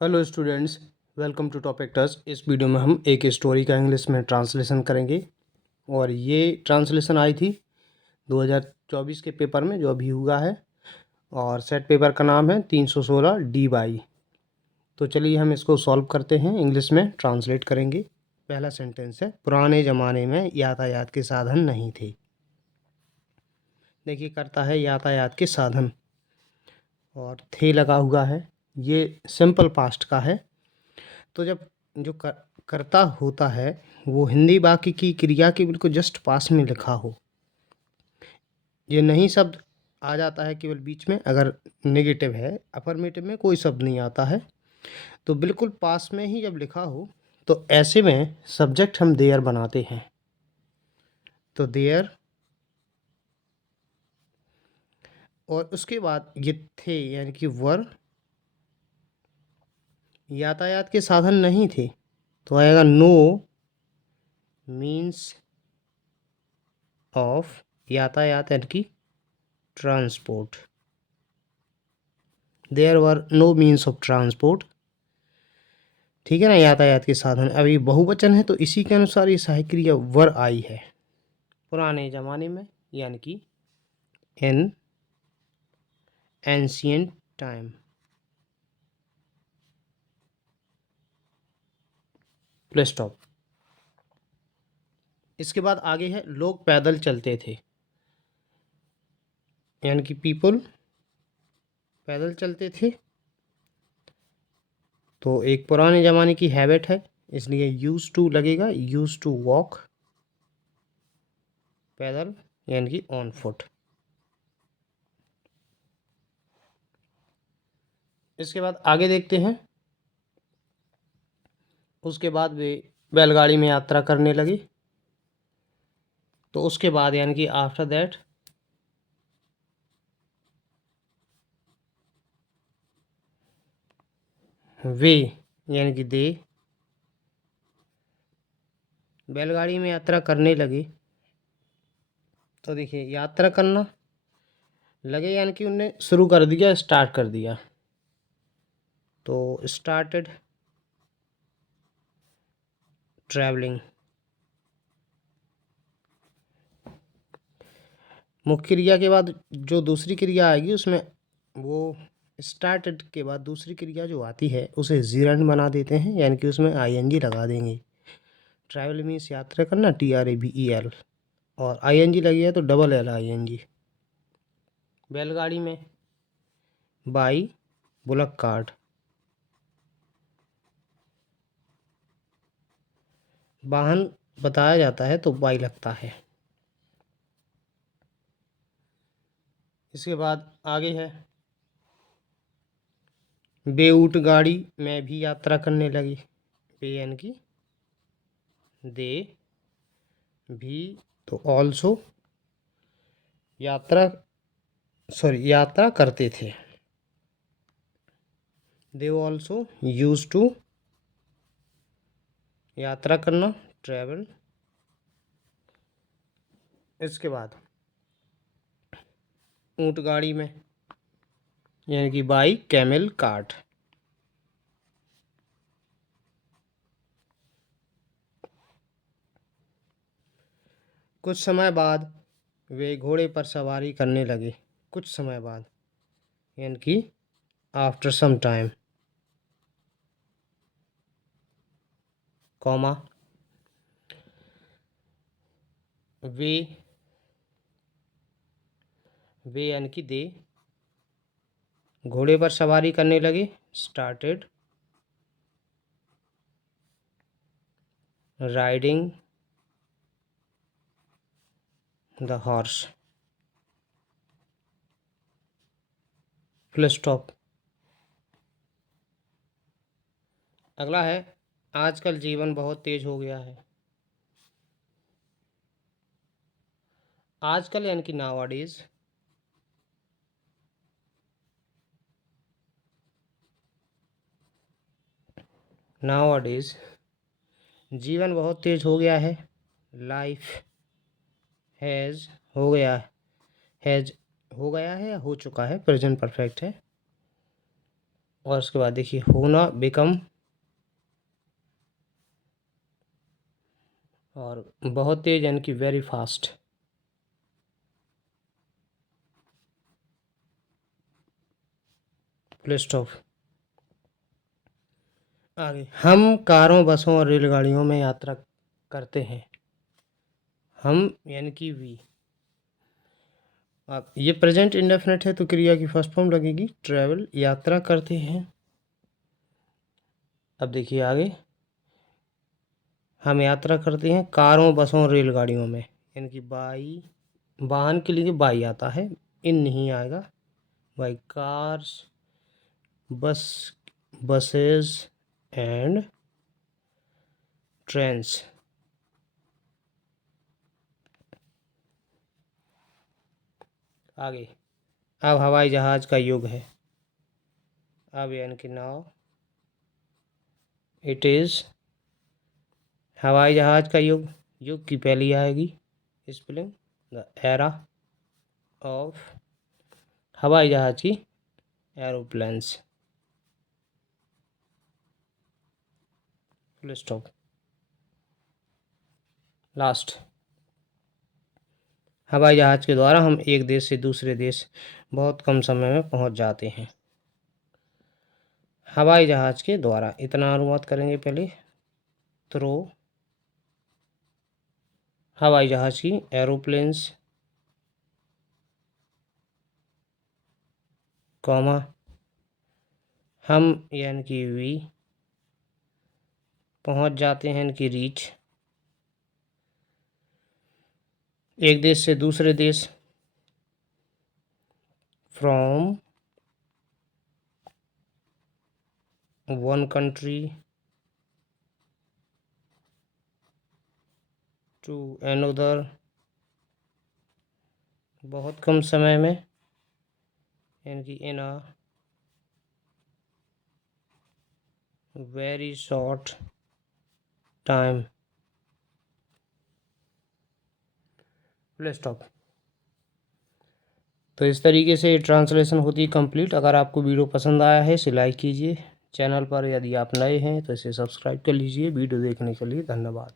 Hello students, welcome to topic touch. इस video में हम एक स्टोरी का इंग्लिश में ट्रांसलेशन करेंगे और ये ट्रांसलेशन आई थी 2024 के पेपर में जो अभी हुआ है और सेट पेपर का नाम है 316 DY। तो चलिए हम इसको सॉल्व करते हैं, इंग्लिश में ट्रांसलेट करेंगे। पहला सेंटेंस है, पुराने ज़माने में यातायात के साधन नहीं थे। देखिए करता है यातायात के साधन और थे लगा हुआ है, ये सिंपल पास्ट का है। तो जब जो कर्ता होता है वो हिंदी वाक्य की क्रिया के बिल्कुल जस्ट पास में लिखा हो, ये नहीं शब्द आ जाता है केवल बीच में। अगर नेगेटिव है, अफर्मेटिव में कोई शब्द नहीं आता है, तो बिल्कुल पास में ही जब लिखा हो तो ऐसे में सब्जेक्ट हम देयर बनाते हैं। तो देयर और उसके बाद ये थे यानी कि वर, यातायात के साधन नहीं थे तो आएगा नो मीन्स ऑफ यातायात यानी कि transport. There were no means of transport. ठीक है ना, यातायात के साधन। अब ये बहुवचन है तो इसी के अनुसार ये सहायक क्रिया वर आई है। पुराने ज़माने में यानी कि in ancient time. Play stop. इसके बाद आगे है, लोग पैदल चलते थे यानी कि पीपल पैदल चलते थे। तो एक पुराने ज़माने की हैबिट है इसलिए यूज टू लगेगा, यूज टू वॉक, पैदल यानी कि ऑन फुट। इसके बाद आगे देखते हैं, उसके बाद वे बैलगाड़ी में यात्रा करने लगे। तो उसके बाद यानी कि आफ्टर दैट वे यानी कि दे बैलगाड़ी में यात्रा करने लगे। तो देखिए यात्रा करना लगे यानी कि उनने शुरू कर दिया, स्टार्ट कर दिया। तो स्टार्टेड ट्रैवलिंग। मुख्य क्रिया के बाद जो दूसरी क्रिया आएगी उसमें वो स्टार्टेड के बाद दूसरी क्रिया जो आती है उसे जीरंड बना देते हैं यानी कि उसमें आईएनजी लगा देंगे। ट्रैवल मीन्स यात्रा करना, TRAVEL, और आईएनजी लगी है तो LLING। बैलगाड़ी में बाई बुलक कार्ट। वाहन बताया जाता है तो बाई लगता है। इसके बाद आगे है, वे ऊँट गाड़ी में भी यात्रा करने लगी। वे यानी कि दे भी, तो ऑल्सो यात्रा यात्रा करते थे। दे ऑल्सो यूज टू यात्रा करना, ट्रैवल। इसके बाद ऊँट गाड़ी में यानी कि बाई कैमल कार्ट। कुछ समय बाद वे घोड़े पर सवारी करने लगे। कुछ समय बाद यानी कि आफ्टर सम टाइम, कॉमा, वे यानी कि दे घोड़े पर सवारी करने लगे, started riding the horse. Full stop. अगला है, आजकल जीवन बहुत तेज हो गया है। आजकल यानी कि नाउअडेज। नाउअडेज जीवन बहुत तेज हो गया है। लाइफ हैज़ हो गया, हैज़ हो गया है या हो चुका है, प्रेजेंट परफेक्ट है। और उसके बाद देखिए होना बिकम, और बहुत तेज यानी कि वेरी फास्ट। Full stop. आगे, हम कारों बसों और रेलगाड़ियों में यात्रा करते हैं। हम यानी कि वी। अब ये प्रेजेंट इंडेफिनिट है तो क्रिया की फर्स्ट फॉर्म लगेगी ट्रैवल, यात्रा करते हैं। अब देखिए आगे, हम यात्रा करते हैं कारों बसों और रेलगाड़ियों में, यानी कि बाई, वाहन के लिए बाई आता है, इन नहीं आएगा। बाई कार्स, बस, बसेस एंड ट्रेन्स। आगे, अब हवाई जहाज का युग है। अब यानी कि नाउ इट इज़, हवाई जहाज का युग, युग की पहली आएगी स्पेलिंग, द एरा ऑफ हवाई जहाज की, एरोप्लेन्स। Full stop. लास्ट, हवाई जहाज के द्वारा हम एक देश से दूसरे देश बहुत कम समय में पहुंच जाते हैं। हवाई जहाज के द्वारा, इतना अनुवाद करेंगे पहले, थ्रो हवाई जहाज की, एरोप्लेन्स, कॉमा हम यानी कि वी, पहुंच जाते हैं यानी कि रीच, एक देश से दूसरे देश, from one country to another, बहुत कम समय में, यानी कि in a very short time. Full stop. तो इस तरीके से ट्रांसलेशन होती है कंप्लीट। अगर आपको वीडियो पसंद आया है इसे लाइक कीजिए, चैनल पर यदि आप नए हैं तो इसे सब्सक्राइब कर लीजिए। वीडियो देखने के लिए धन्यवाद।